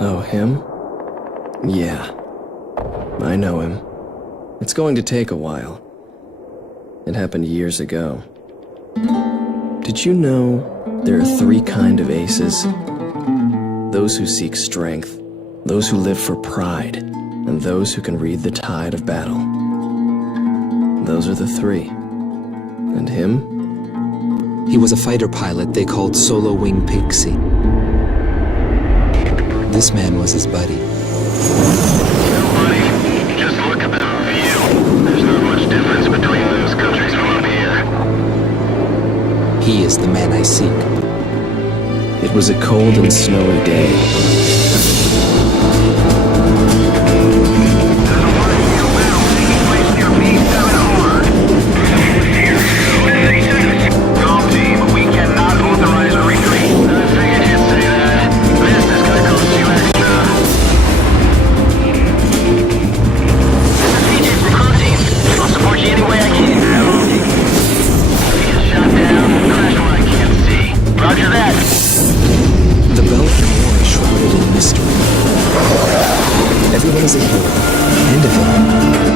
Oh, him? Yeah. I know him. It's going to take a while. It happened years ago. Did you know there are three kinds of aces? Those who seek strength, those who live for pride, and those who can read the tide of battle. Those are the three. And him? He was a fighter pilot they called Solo Wing Pixie. This man was his buddy. Buddy, just look at the view. There's not much difference between those countries from up here. He is the man I seek. It was a cold and snowy day. Everyone is a hero and a villain,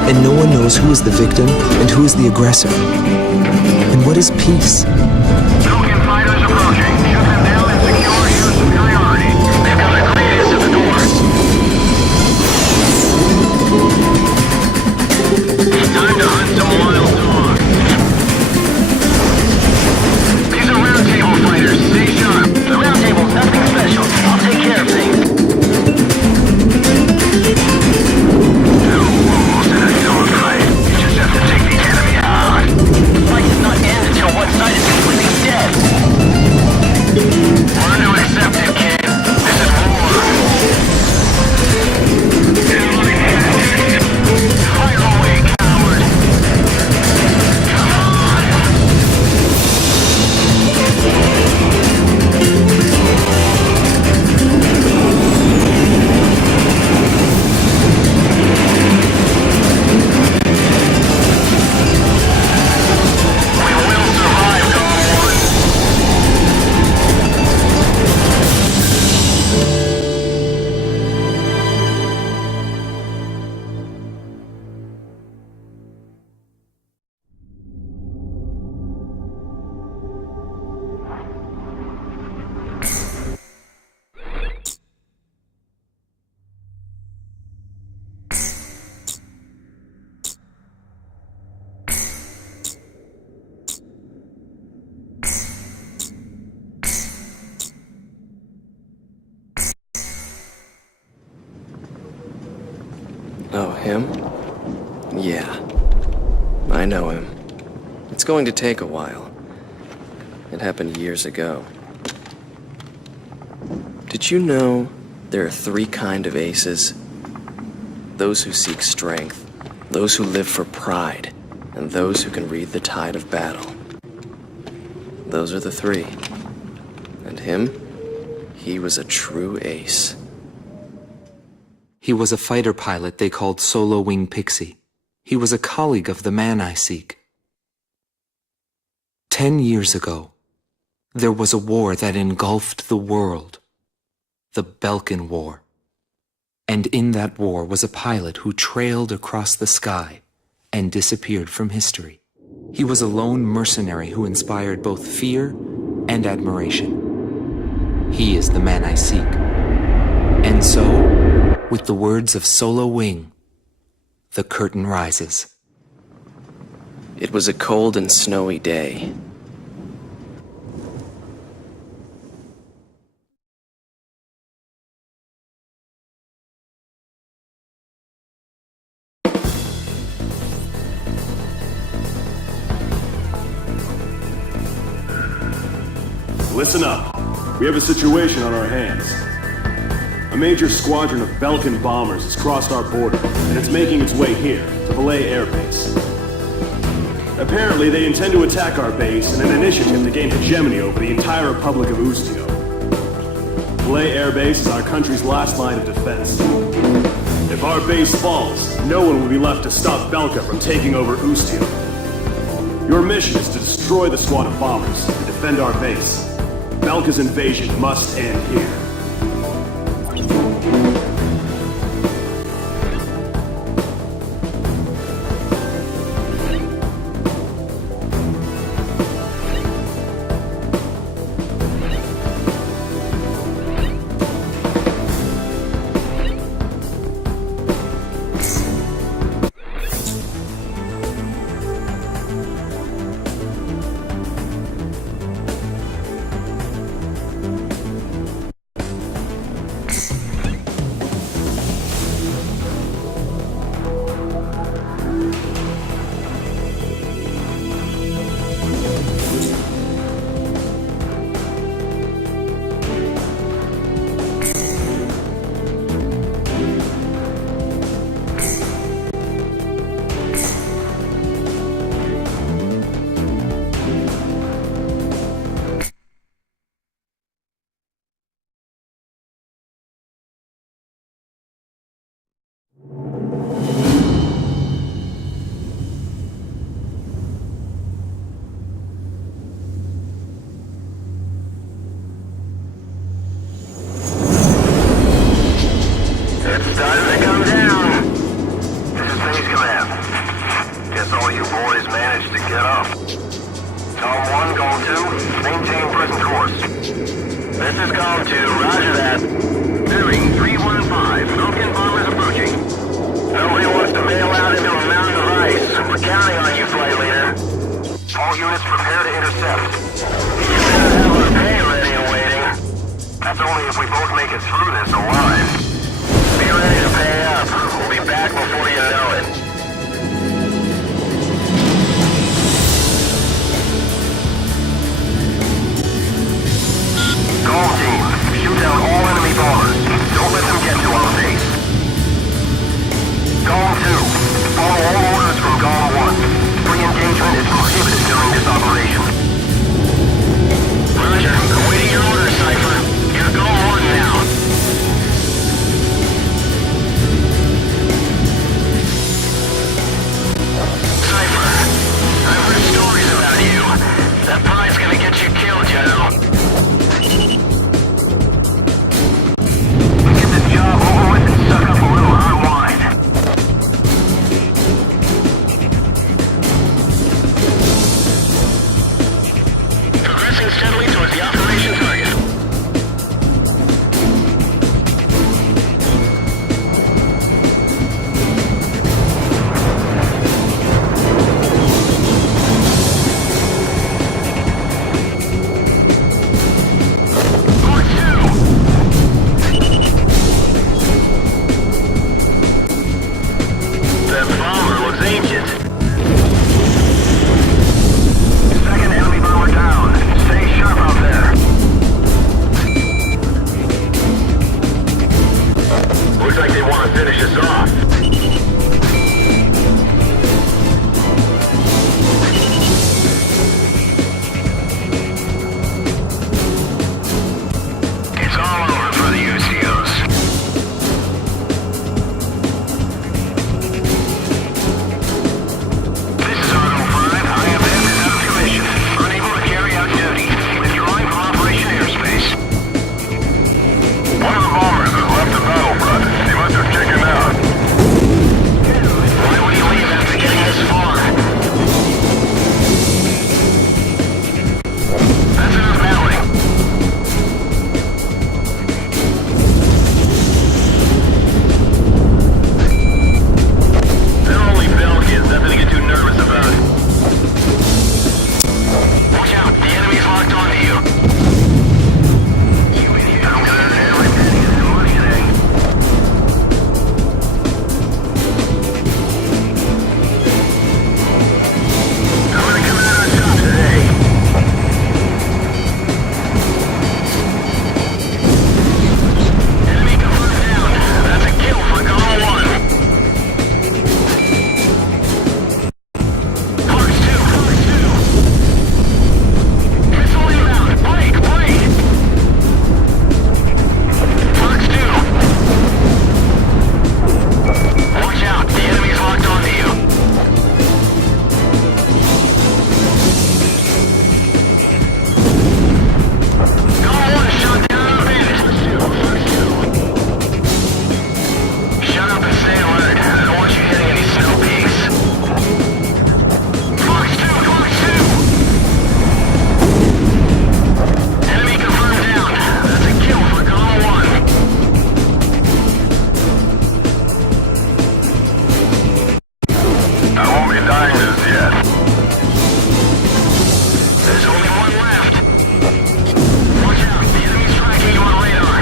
and no one knows who is the victim and who is the aggressor. And what is peace? Belkan fighters approaching. Shoot them down and secure your superiority. They've got a clearance at the door. Time to hunt some wild dogs. These are round table fighters. Stay sharp. The round table's nothing special. I'll take care of things. One side is completely dead. Learn to accept it, kid. This is war. Fire away, coward. Come on. Oh, him? Yeah. I know him. It's going to take a while. It happened years ago. Did you know there are three kinds of aces? Those who seek strength, those who live for pride, and those who can read the tide of battle. Those are the three. And him? He was a true ace. He was a fighter pilot they called Solo Wing Pixie. He was a colleague of the man I seek. 10 years ago, there was a war that engulfed the world. The Belkan War. And in that war was a pilot who trailed across the sky and disappeared from history. He was a lone mercenary who inspired both fear and admiration. He is the man I seek. And so, with the words of Solo Wing, the curtain rises. It was a cold and snowy day. Listen up. We have a situation on our hands. A major squadron of Belkan bombers has crossed our border, and it's making its way here, to Belay Air Base. Apparently, they intend to attack our base in an initiative to gain hegemony over the entire Republic of Ustio. Belay Air Base is our country's last line of defense. If our base falls, no one will be left to stop Belka from taking over Ustio. Your mission is to destroy the squad of bombers and defend our base. Belka's invasion must end here. you boys managed to get up. Column 1, Column 2, maintain present course. This is Column 2, roger that. Bearing 315, Belkan bombers approaching. Nobody wants to bail out into a mountain of ice. We're counting on you, flight leader. All units prepare to intercept. You better have our pay ready and waiting. That's only if we both make it through this alive. Be ready to pay up. We'll be back before you know it. Call team. Shoot down all enemy bombers. Don't let them get to our base. Column 2. Follow all orders from Column 1. Free engagement is prohibited during this operation. Roger. Awaiting your orders, Cypher. You're Column 1 now. Cypher, I've heard stories about you. That pie's gonna get you killed, you know. Get this job over with and suck up a little hot wine. Progressing steadily towards the operation target. That bomber looks ancient. Second enemy bomber down. Stay sharp out there. Looks like they want to finish us off. It's all over for the UCOs. This is Argo 5. IFF is out of commission. Unable to carry out duty. Withdrawing from Operation Airspace. One of the bombers has left the battlefront. He must have taken out. Why would he leave after getting this far? That's enough battling. They're only Belkans, nothing to get too nervous about. Watch out, the enemy's locked onto you. You idiot. I'm gonna earn every penny of that money today. I'm gonna come out on top today. Enemy confirmed down. That's a kill for Column 1. Clarks 2, Clarks 2. Missile inbound. Break, break. Clarks 2. Watch out, the enemy's locked onto you. Column 1 shot down on a bandit. Shut up and stay alert. I don't want you hitting any snow peaks. Clarks 2, Clarks 2. Enemy confirmed down. That's a kill for Column 1. I won't be dying just yet. There's only one left. Watch out, the enemy's tracking you on radar.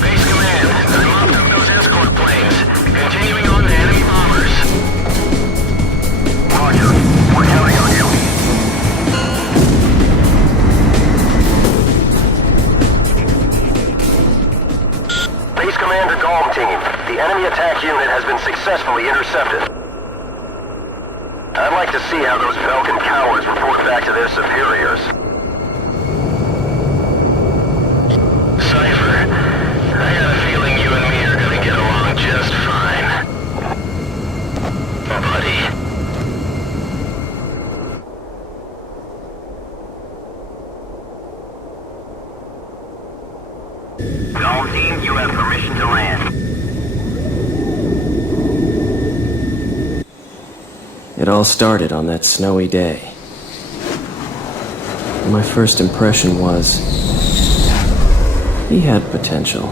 Base command, I mopped up those escort planes. Continuing on to enemy bombers. Roger, we're counting on you. Base commander Golem team, the enemy attack unit has been successfully intercepted. I'd like to see how those Belkan cowards report back to their superiors. Cypher, I got a feeling you and me are gonna get along just fine. Buddy. All teams, you have permission to land. It all started on that snowy day. My first impression was, he had potential.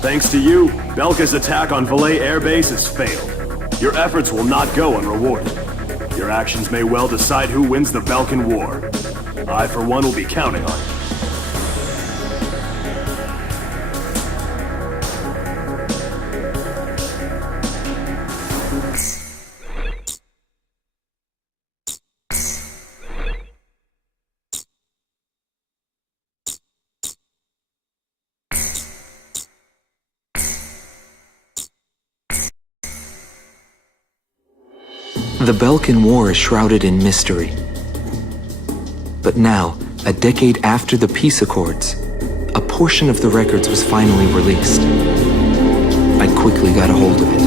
Thanks to you, Belka's attack on Valais Air Base has failed. Your efforts will not go unrewarded. Your actions may well decide who wins the Belkan War. I, for one, will be counting on you. The Belkan War is shrouded in mystery. But now, a decade after the peace accords, a portion of the records was finally released. I quickly got a hold of it.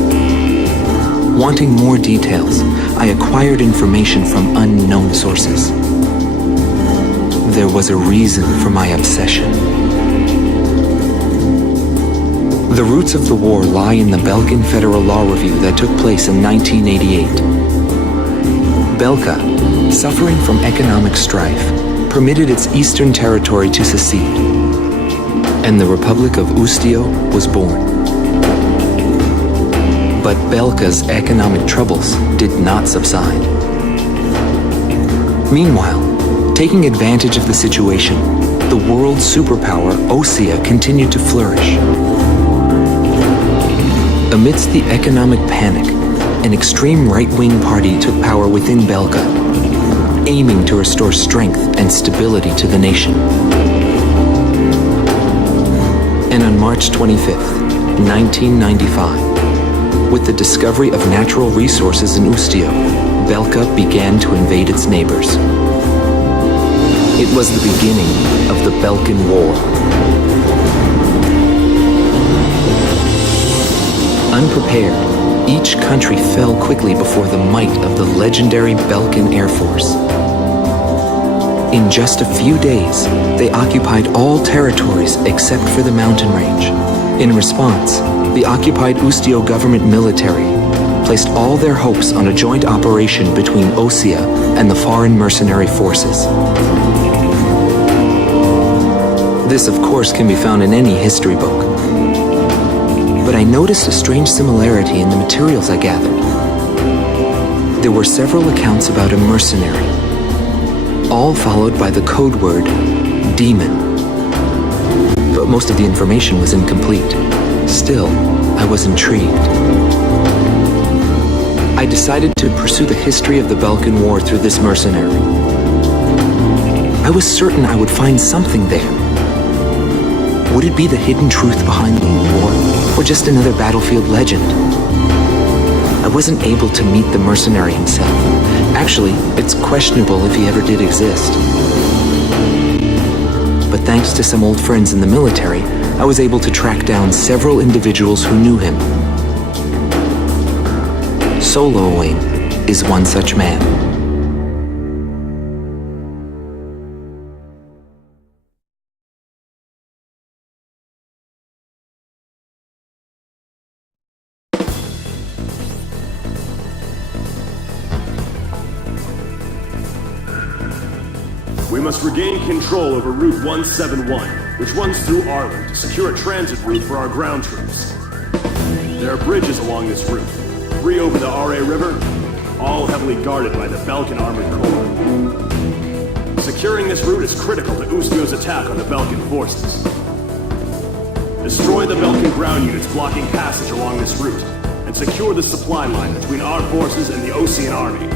Wanting more details, I acquired information from unknown sources. There was a reason for my obsession. The roots of the war lie in the Belkan Federal Law Review that took place in 1988. Belka, suffering from economic strife, permitted its eastern territory to secede, and the Republic of Ustio was born. But Belka's economic troubles did not subside. Meanwhile, taking advantage of the situation, the world superpower Osea continued to flourish. Amidst the economic panic, an extreme right-wing party took power within Belka, aiming to restore strength and stability to the nation. And on March 25th, 1995, with the discovery of natural resources in Ustio, Belka began to invade its neighbors. It was the beginning of the Belkan War. Unprepared, each country fell quickly before the might of the legendary Belkan Air Force. In just a few days, they occupied all territories except for the mountain range. In response, the occupied Ustio government military placed all their hopes on a joint operation between Osea and the foreign mercenary forces. This, of course, can be found in any history book. But I noticed a strange similarity in the materials I gathered. There were several accounts about a mercenary, all followed by the code word, demon. But most of the information was incomplete. Still, I was intrigued. I decided to pursue the history of the Belkan War through this mercenary. I was certain I would find something there. Would it be the hidden truth behind the war, or just another battlefield legend? I wasn't able to meet the mercenary himself. Actually, it's questionable if he ever did exist. But thanks to some old friends in the military, I was able to track down several individuals who knew him. Soloing is one such man. We must regain control over Route 171, which runs through Arlen to secure a transit route for our ground troops. There are bridges along this route, 3 over the RA River, all heavily guarded by the Belkan Armored Corps. Securing this route is critical to Ustio's attack on the Belkan forces. Destroy the Belkan ground units blocking passage along this route, and secure the supply line between our forces and the Osean army.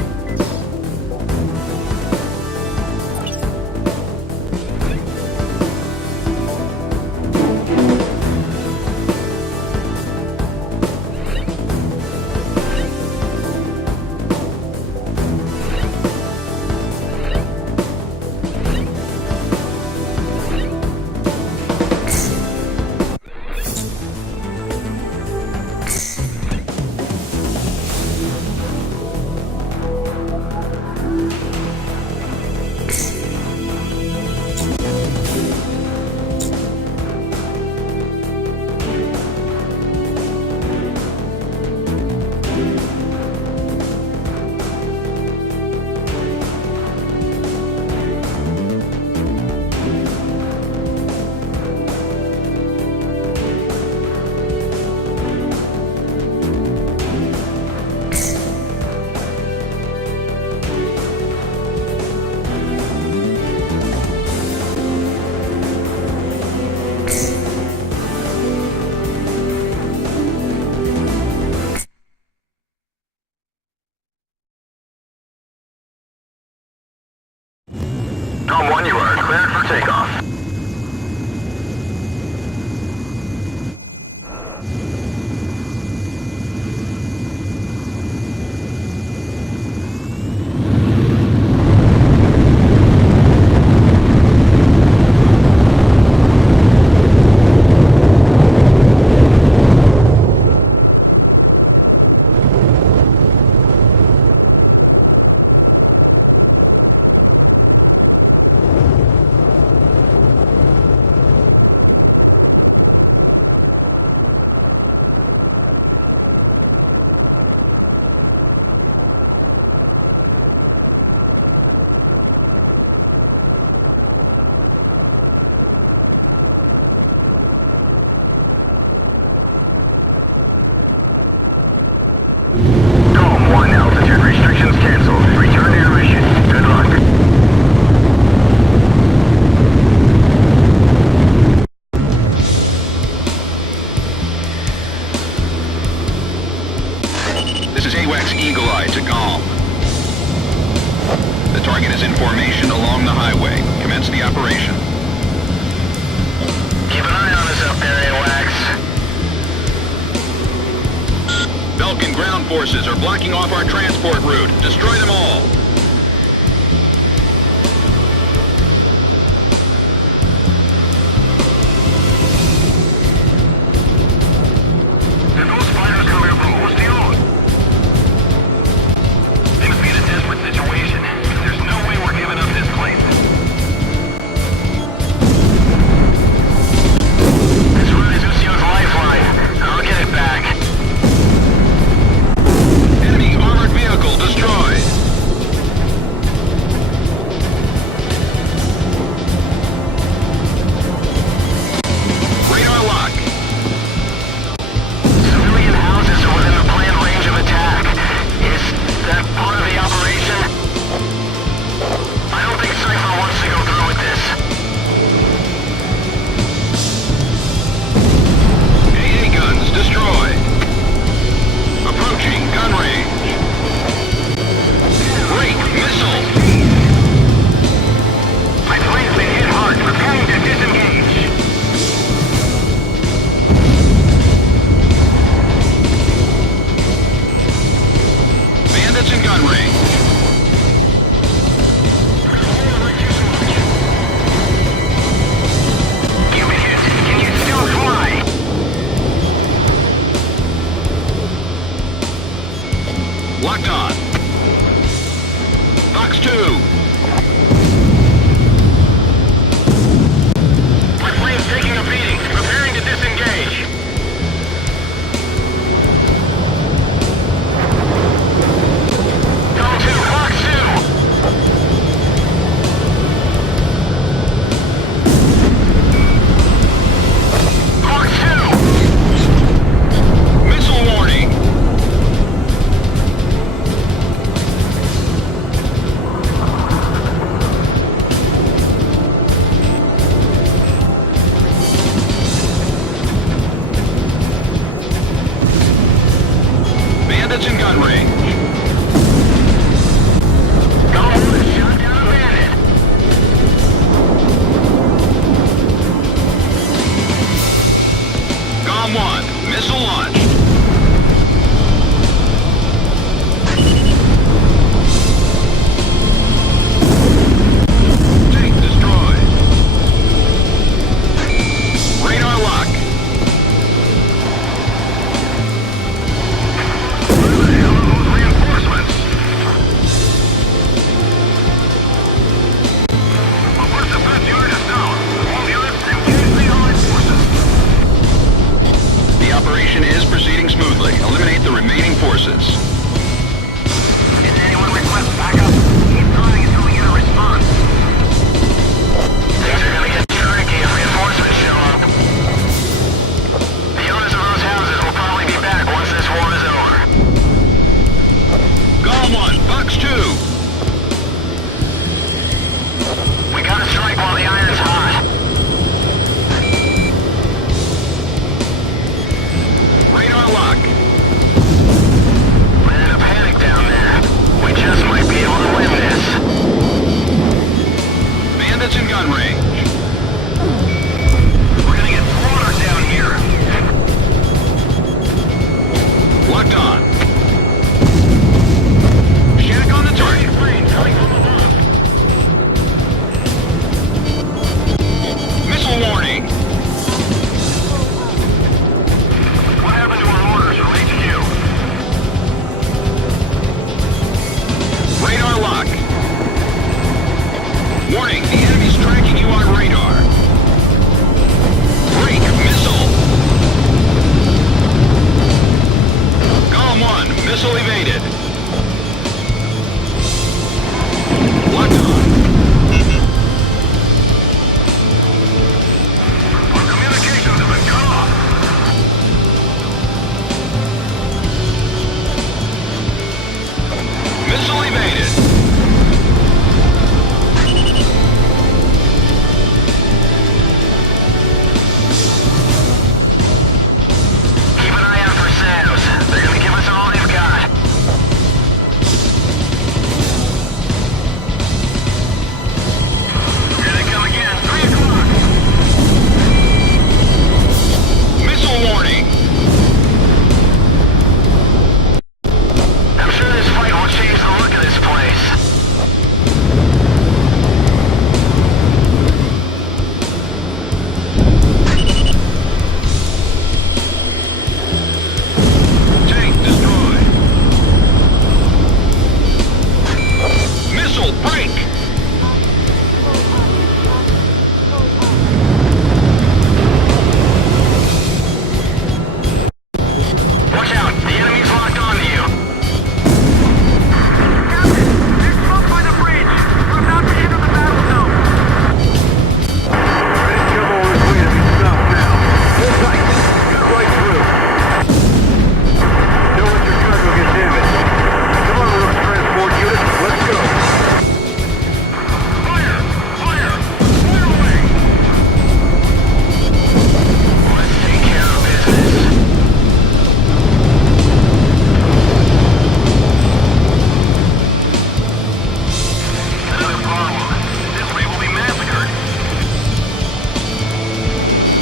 Tom 1, you are cleared for takeoff. Tom 1, altitude restrictions canceled. Return to your mission. Good luck. This is AWACS Eagle Eye to GOM. The target is in formation along the highway. Commence the operation. Keep an eye on us up there, AWACS. Belkan ground forces are blocking off our transport route. Destroy them all. There are those fighters coming up from Ostion. They must be in a desperate situation. There's no way we're giving up this place. This route is Usion's lifeline. I'll get it back. Enemy armored vehicle destroyed. Bandits in gun range. We're gonna get slaughtered down here. Locked on. Shack on the target. Plane coming from above. Missile warning. What happened to our orders from HQ? Radar lock. Warning, the enemy's tracking you on radar. Break missile. Column 1, missile evaded. Locked on. Our communications have been cut off. Missile evaded. Keep an eye out for SAMs. They're gonna give us all they've got. Here they come again. 3 o'clock. Missile warning. I'm sure this fight will change the look of this place. Tank destroyed. Missile break. Watch out. The enemy's locked onto you. Captain, they're close by the bridge. We're about to enter the battle zone. Red Jumbo is way to be stopped now. Hold tight. Cut right through. Don't let your cargo get damaged. Come on, little transport unit. Let's go. Fire! Fire! Fire away! Let's take care of business. Another problem. This way we'll be massacred.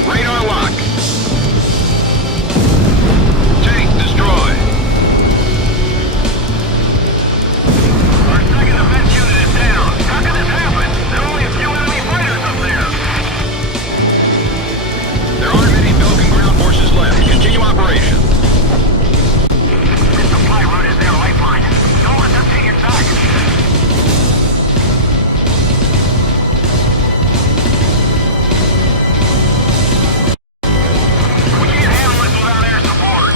Radar lock. Tank destroyed. Our second defense unit is down. How can this happen? There are only a few enemy fighters up there. There aren't many Belkan ground forces left. Continue operation. This supply route is their lifeline. Don't let them take your target. We can't handle this without air support.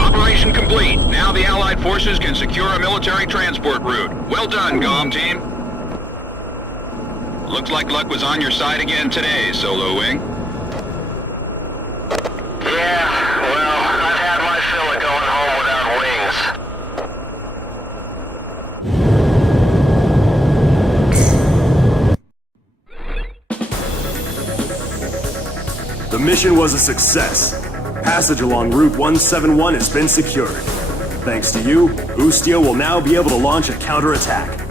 Operation complete. Now the Allied forces can secure a military transport route. Well done, GOM team. Looks like luck was on your side again today, Solo Wing. Yeah, well, I've had my fill of going home without wings. The mission was a success. Passage along Route 171 has been secured. Thanks to you, Ustio will now be able to launch a counterattack.